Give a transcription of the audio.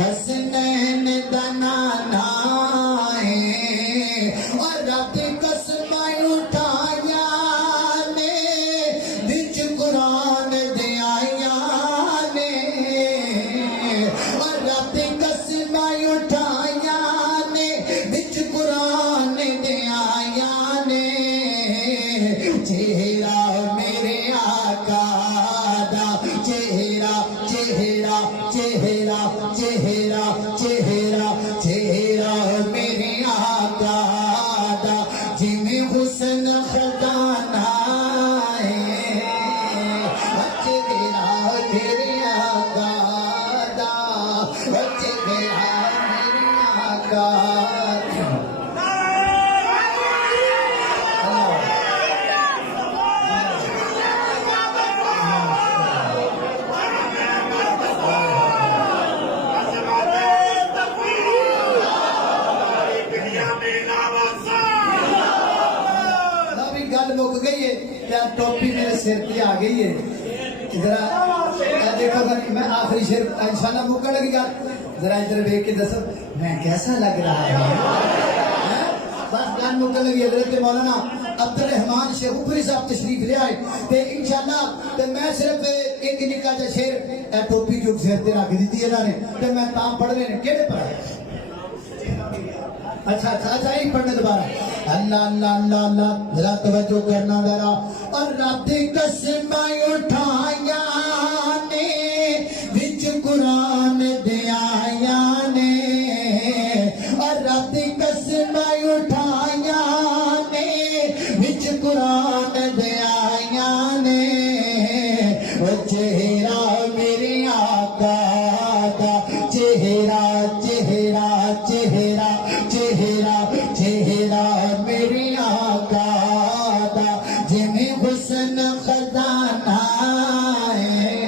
حسنین دا نانا ہے اور رب قسم اٹھایا نے وچ قرآن دے آیا نے اور رب قسم اٹھایا نے وچ قرآن دے آیا نے چہرہ میرے آقا دا چہرہ چہرہ چہرہ چہرہ چہرہ چہرہ میرے آقا دا جنہیں حسن خزانہ ہے چہرہ میرے آقا دا چہرہ میرے آقا گل مک گئی ہے کیا ٹوپی میرے سر پہ آ گئی ہے ذرا دیکھو میں آخری شعر انشاءاللہ مکن لگی گا ذرا ادھر دیکھ کے دسو میں کیسا لگ رہا ہے بس گل مکن لگی حضرت مولانا عبدالرحمان شیخ اوپری صاحب تشریف لے آئے تے انشاءاللہ تے میں صرف ایک نکا جا شعر ٹوپی جو سر تے رکھ دیتی ہے انہوں نے تے میں تام پڑھ رہے ہیں کیڑے پڑھا اچھا ہی پڑھنے دوبارہ اللہ اللہ اللہ اللہ ذرا توجہ کرنا ذرا اور رب قسم اٹھایا نے وچ قرآن دے آیا نے اور رب قسم اٹھایا نے وچ قرآن دے آیا نے وہ چہرہ میرے آقا دا چہرہ چہرہ چہرہ چہرہ چہرہ میرے آقا دا جنہیں حسن خزانہ ہے